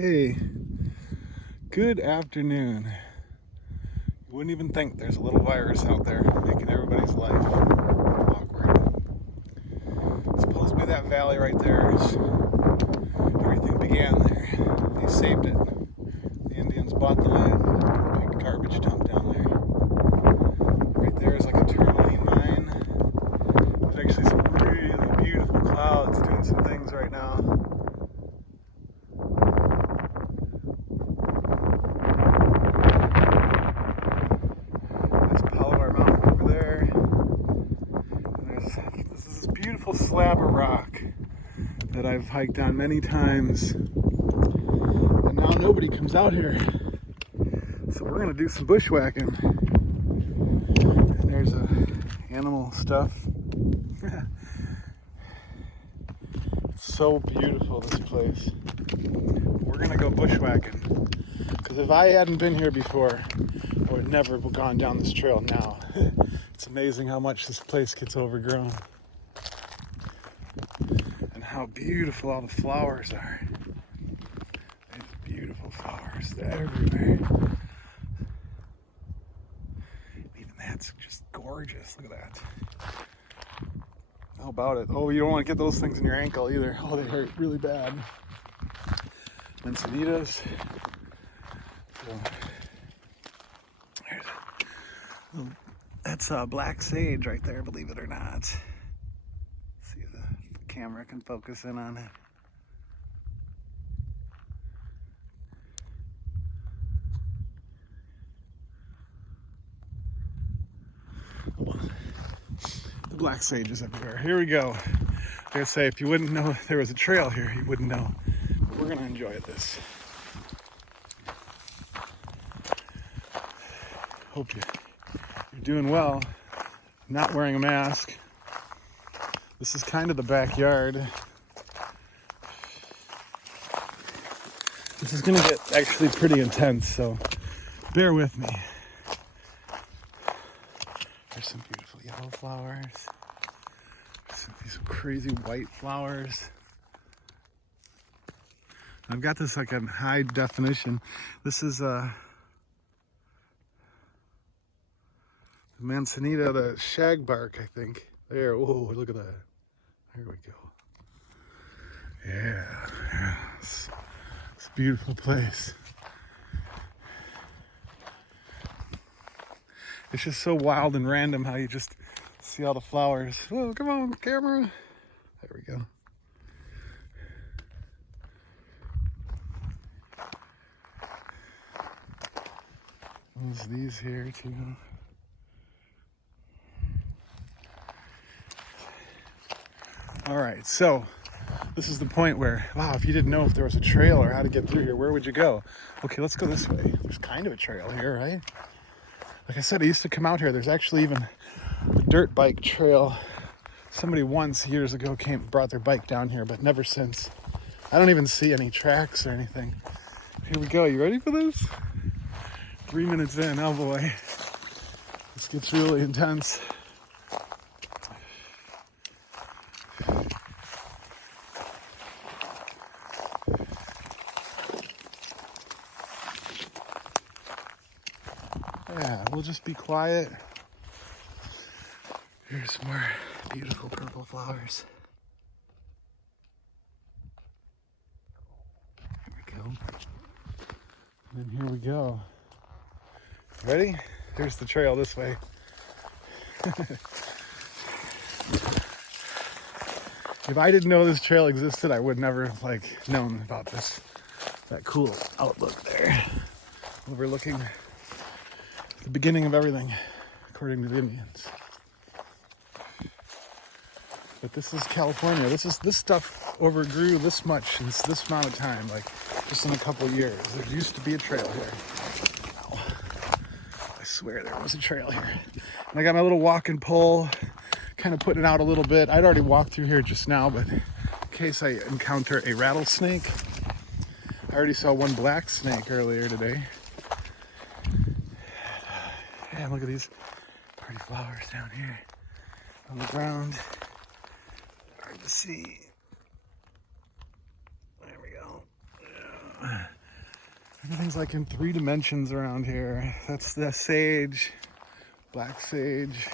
Hey, good afternoon. You wouldn't even think there's a little virus out there making everybody's life awkward. Supposedly that valley right there is everything began there. They saved it. The Indians bought the land, big garbage dump down there. Right there is like a tourmaline mine. There's actually some really beautiful clouds doing some things right now. Slab of rock that I've hiked on many times, and now nobody comes out here, so we're gonna do some bushwhacking. And there's animal stuff. It's so beautiful, this place. We're gonna go bushwhacking because if I hadn't been here before, I would never have gone down this trail now. It's amazing how much this place gets overgrown. How beautiful all the flowers are. There's beautiful flowers everywhere. Even that's just gorgeous. Look at that. How about it? Oh, you don't want to get those things in your ankle either. Oh, they hurt really bad. Manzanitas. So, that's black sage right there, believe it or not. See the camera can focus in on it. The black sage is everywhere. Here we go. I gotta say, if you wouldn't know there was a trail here, you wouldn't know. But we're gonna enjoy this. Hope you're doing well. Not wearing a mask. This is kind of the backyard. This is gonna get actually pretty intense, so bear with me. There's some beautiful yellow flowers. These crazy white flowers. I've got this like in high definition. This is the manzanita, the shagbark, I think. There, whoa, look at that. There we go. Yeah, it's a beautiful place. It's just so wild and random how you just see all the flowers. Whoa, come on, camera. There we go. There's these here too. All right, so this is the point where, wow, if you didn't know if there was a trail or how to get through here, where would you go? Okay, let's go this way. There's kind of a trail here, right? Like I said, I used to come out here. There's actually even a dirt bike trail. Somebody once, years ago, brought their bike down here, but never since. I don't even see any tracks or anything. Here we go. You ready for this? 3 minutes in. Oh boy. This gets really intense. Yeah, we'll just be quiet. Here's some more beautiful purple flowers. Here we go. And then here we go. Ready? Here's the trail this way. If I didn't know this trail existed, I would never have known about this. That cool outlook there. Overlooking the beginning of everything, according to the Indians. But this is California. This stuff overgrew this much in this amount of time, just in a couple of years. There used to be a trail here. Wow. I swear there was a trail here. And I got my little walking pole, kind of putting it out a little bit. I'd already walked through here just now, but in case I encounter a rattlesnake. I already saw one black snake earlier today. Yeah, look at these pretty flowers down here on the ground. Hard to see. There we go. Yeah. Everything's like in 3 dimensions around here. That's the sage, black sage.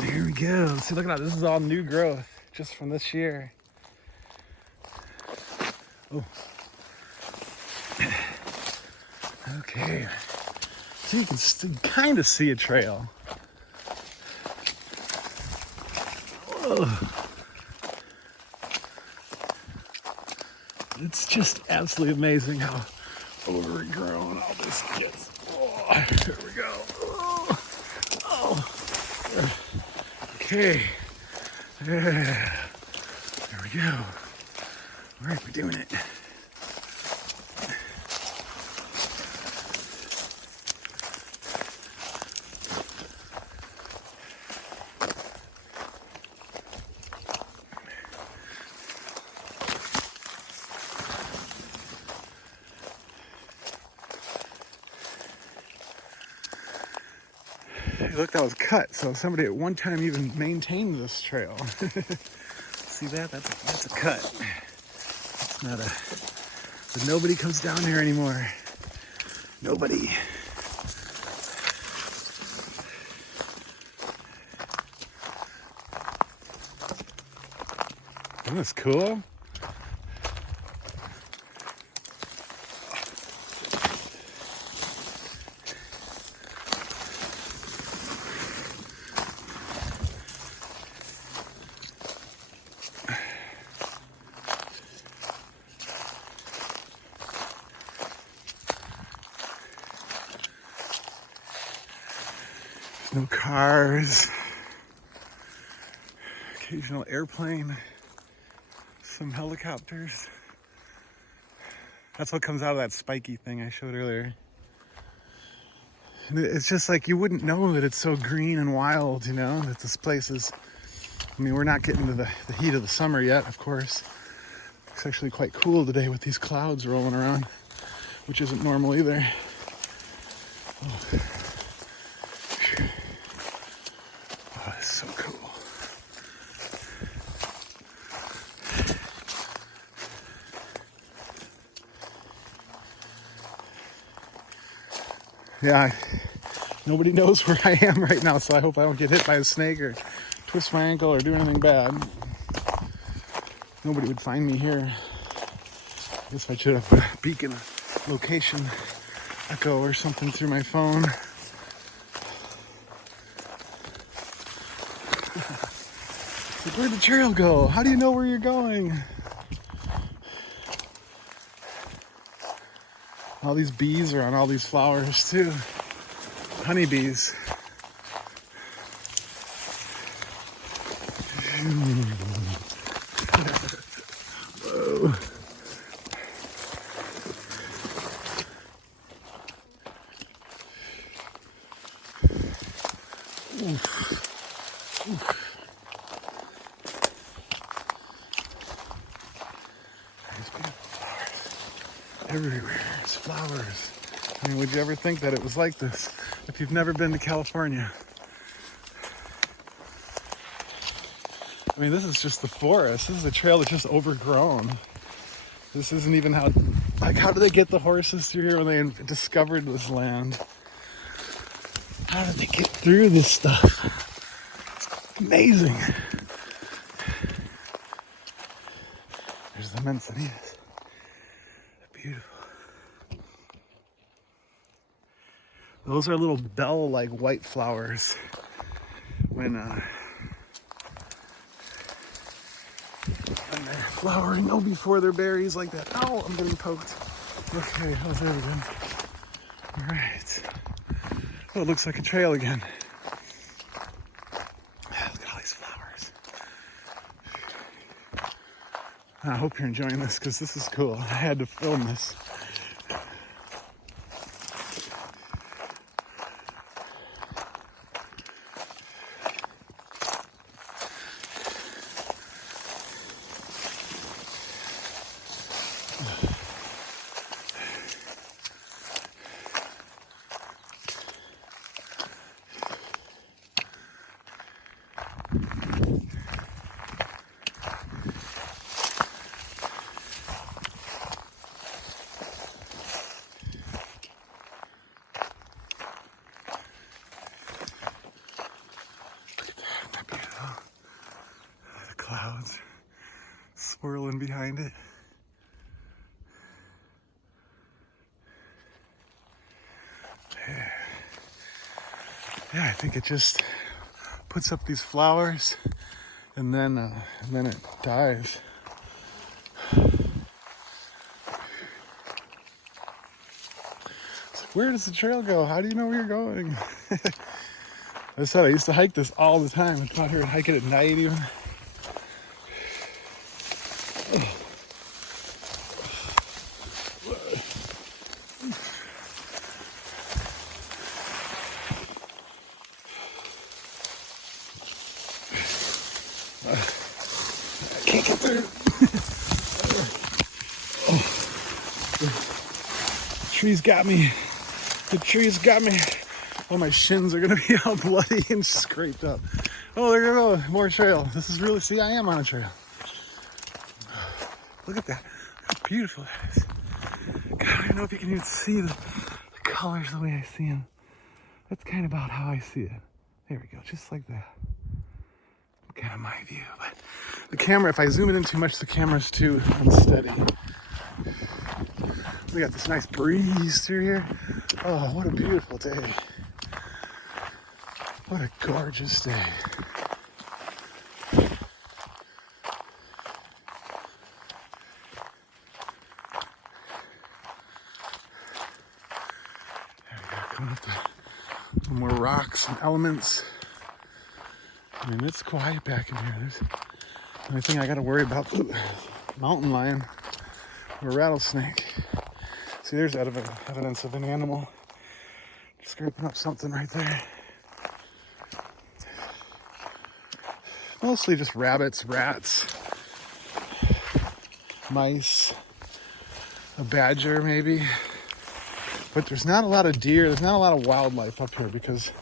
There we go. See, look at that. This is all new growth just from this year. Oh. Okay. So you can kind of see a trail. Whoa. It's just absolutely amazing how overgrown all this gets. Oh, there we go. Oh. Oh. Okay. Yeah. There we go. All right, we're doing it. Look, that was cut. So somebody at one time even maintained this trail. See that? That's a cut. It's not a. But nobody comes down here anymore. Nobody. Isn't this cool? No cars, occasional airplane, some helicopters. That's what comes out of that spiky thing I showed earlier. And it's just like you wouldn't know that it's so green and wild, you know, that this place is, I mean, we're not getting to the heat of the summer yet, of course. It's actually quite cool today with these clouds rolling around, which isn't normal either. Oh. Oh, it's so cool. Yeah, nobody knows where I am right now, so I hope I don't get hit by a snake or twist my ankle or do anything bad. Nobody would find me here. I guess I should have put a beacon, a location echo or something through my phone. Like, where'd the trail go? How do you know where you're going? All these bees are on all these flowers too. Honeybees. Whoa. Oof. Oof. There's beautiful flowers everywhere. There's flowers. I mean, would you ever think that it was like this if you've never been to California? I mean, this is just the forest. This is a trail that's just overgrown. This isn't even how did they get the horses through here when they discovered this land? How did they get through this stuff? It's amazing. There's the manzanitas. Beautiful. Those are little bell-like white flowers. When they're flowering, oh, before they're berries like that. Oh, I'm getting poked. Okay, oh, there we go. All right. Oh, it looks like a trail again. Look at all these flowers. I hope you're enjoying this because this is cool. I had to film this. The clouds swirling behind it. Yeah, I think it just puts up these flowers and then it dies. So where does the trail go? How do you know where you're going? I said I used to hike this all the time. I thought I would hike it at night even. I can't get there. The trees got me. The trees got me. Oh, my shins are gonna be all bloody and scraped up. Oh, there you go, more trail. This is really, see, I am on a trail. Look at that, look how beautiful that is. God, I don't know if you can even see the colors the way I see them. That's kind of about how I see it. There we go, just like that. Kind of my view, but the camera, if I zoom it in too much, the camera's too unsteady. We got this nice breeze through here. Oh, what a beautiful day. What a gorgeous day. There we go, coming up to more rocks and elements. I mean, it's quiet back in here. There's the only thing I gotta worry about, mountain lion or rattlesnake. See, there's evidence of an animal scraping up something right there. Mostly just rabbits, rats, mice, a badger maybe. But there's not a lot of deer, there's not a lot of wildlife up here because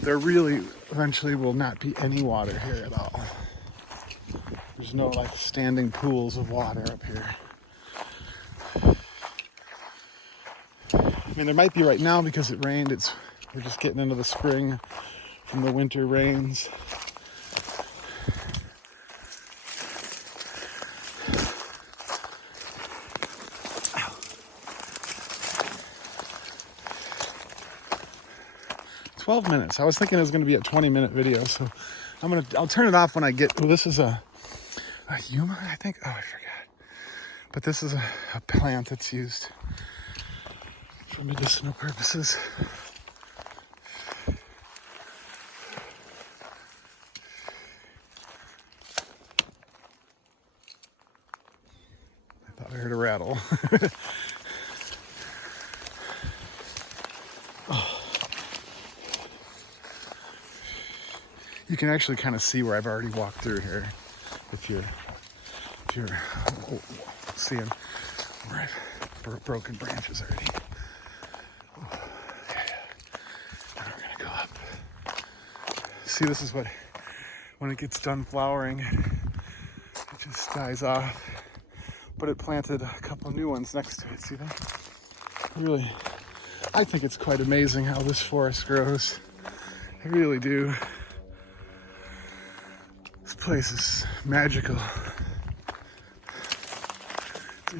there really eventually will not be any water here at all. There's no like standing pools of water up here. I mean, there might be right now because it rained. We're just getting into the spring from the winter rains. Ow. 12 minutes. I was thinking it was going to be a 20-minute video, so I'll turn it off when I get. Oh, this is a yuma, I think. Oh, I forgot. But this is a plant that's used for medicinal purposes. I thought I heard a rattle. Oh. You can actually kind of see where I've already walked through here if you're seeing where I've broken branches already. See, this is what, when it gets done flowering, it just dies off. But it planted a couple new ones next to it, see that? Really, I think it's quite amazing how this forest grows. I really do. This place is magical.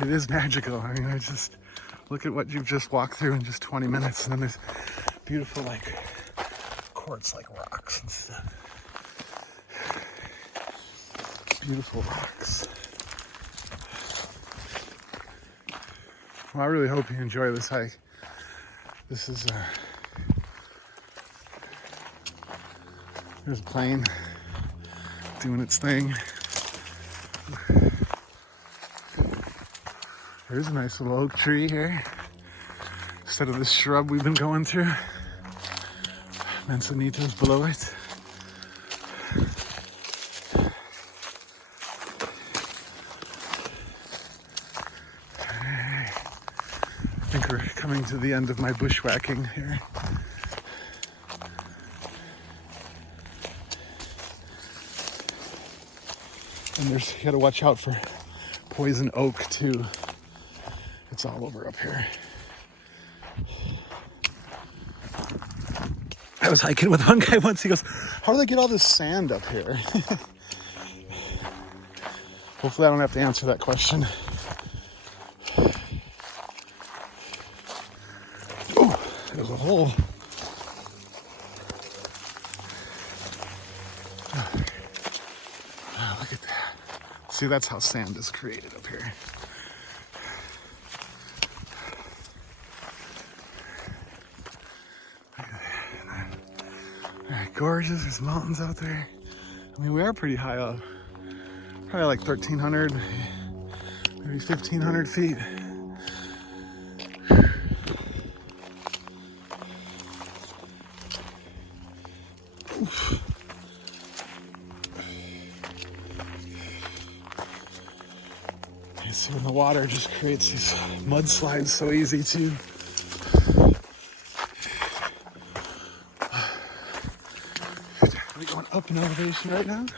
It is magical. I mean, I just look at what you've just walked through in just 20 minutes, and then there's beautiful, like, quartz like rocks and stuff. Beautiful rocks. Well, I really hope you enjoy this hike. This is there's a plane doing its thing. There's a nice little oak tree here instead of this shrub we've been going through. Manzanitas below it. I think we're coming to the end of my bushwhacking here. And you gotta watch out for poison oak too. It's all over up here. was hiking with one guy once. He goes, how do they get all this sand up here? Hopefully I don't have to answer that question. Oh, there's a hole. Oh, look at that. See, that's how sand is created up here. Gorgeous. There's mountains out there. I mean, we are pretty high up. Probably like 1,300, maybe 1,500 feet. Oof. You see when the water just creates these mudslides so easy too. We're going up in elevation right now. Look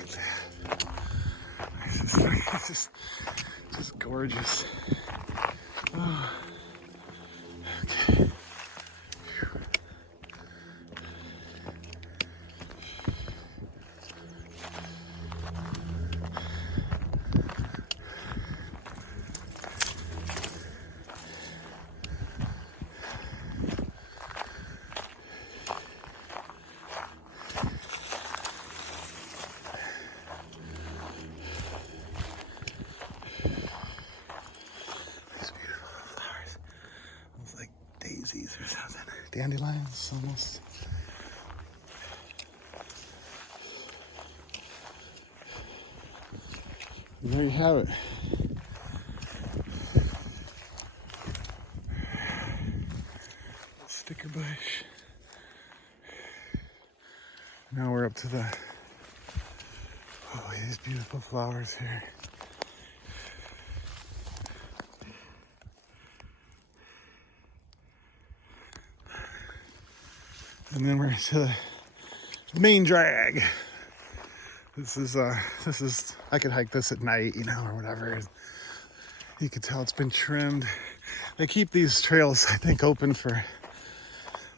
at that. It's just gorgeous. Oh. Okay. Daisies or something. Dandelions almost. And there you have it. Sticker bush. Now we're up to the, oh, these beautiful flowers here. And then we're to the main drag. This is, I could hike this at night, you know, or whatever. You could tell it's been trimmed. They keep these trails, I think, open for,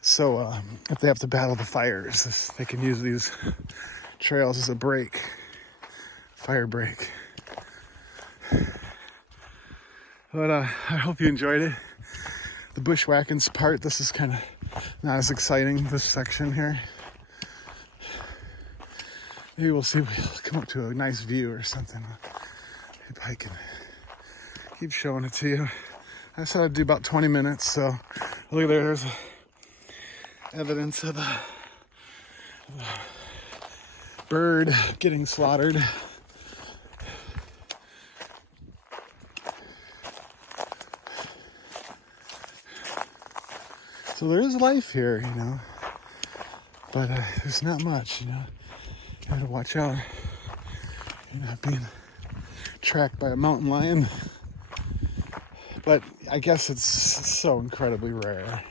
so if they have to battle the fires, they can use these trails as a break, fire break. But I hope you enjoyed it. The bushwhacking part, this is kind of not as exciting, this section here. Maybe we'll see if we'll come up to a nice view or something. Keep hiking. Keep showing it to you. I said I'd do about 20 minutes, so look at there, there's evidence of a bird getting slaughtered. So there is life here, you know, but there's not much, you know. You gotta watch out. You're not being tracked by a mountain lion. But I guess it's so incredibly rare.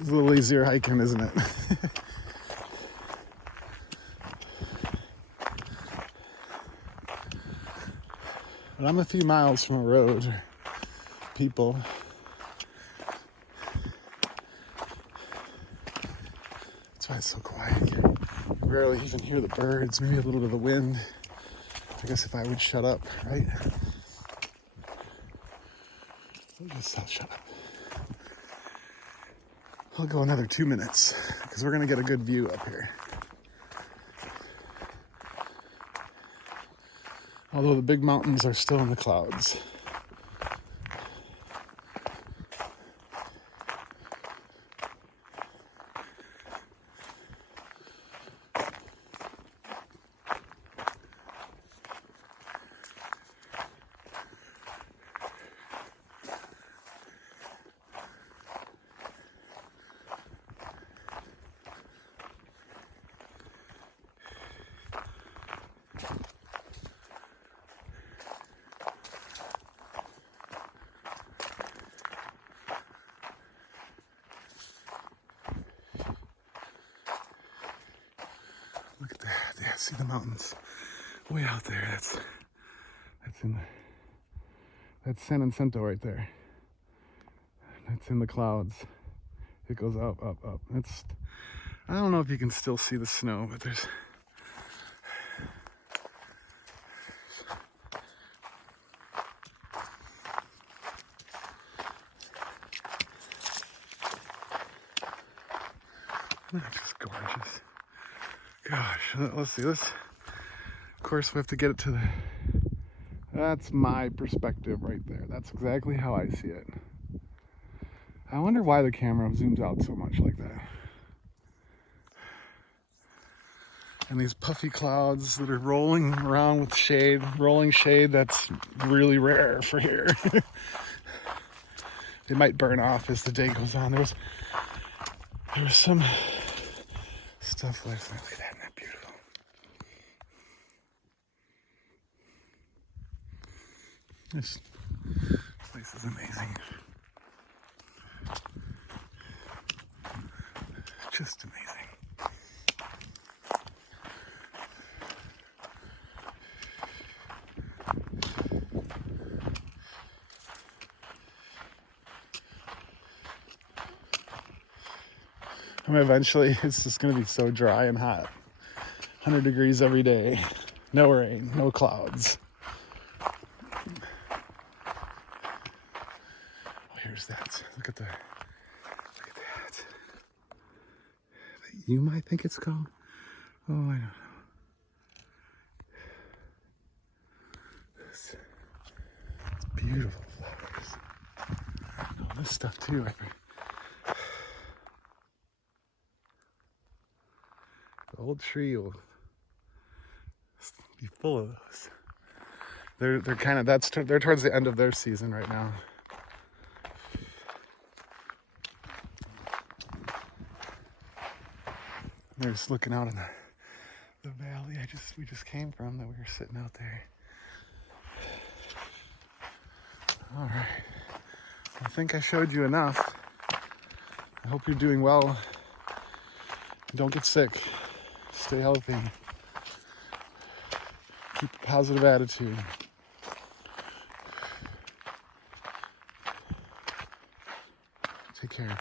It's a little easier hiking, isn't it? But I'm a few miles from a road or people. That's why it's so quiet here. You rarely even hear the birds, maybe a little bit of the wind. I guess if I would shut up, right? I'll shut up. I'll go another 2 minutes because we're going to get a good view up here. Although the big mountains are still in the clouds. see the mountains way out there. That's San Jacinto right there. That's in the clouds. It goes up, up, up. I don't know if you can still see the snow, but there's that's just gorgeous. Gosh, let's see this. Of course, we have to get it to the. That's my perspective right there. That's exactly how I see it. I wonder why the camera zooms out so much like that. And these puffy clouds that are rolling around with shade, rolling shade, that's really rare for here. They might burn off as the day goes on. There was some stuff like that. Look at that, isn't that beautiful? This place is amazing. Just amazing. I mean, eventually it's just going to be so dry and hot. 100 degrees every day. No rain, no clouds. Oh, here's that. Look at that. You might think it's called. Oh, I don't know. It's beautiful flowers. All this stuff too. The old tree will be full of those. They're kind of they're towards the end of their season right now. They're just looking out in the valley we just came from, that we were sitting out there. All right. I think I showed you enough. I hope you're doing well. Don't get sick. Stay healthy. Keep a positive attitude. Take care.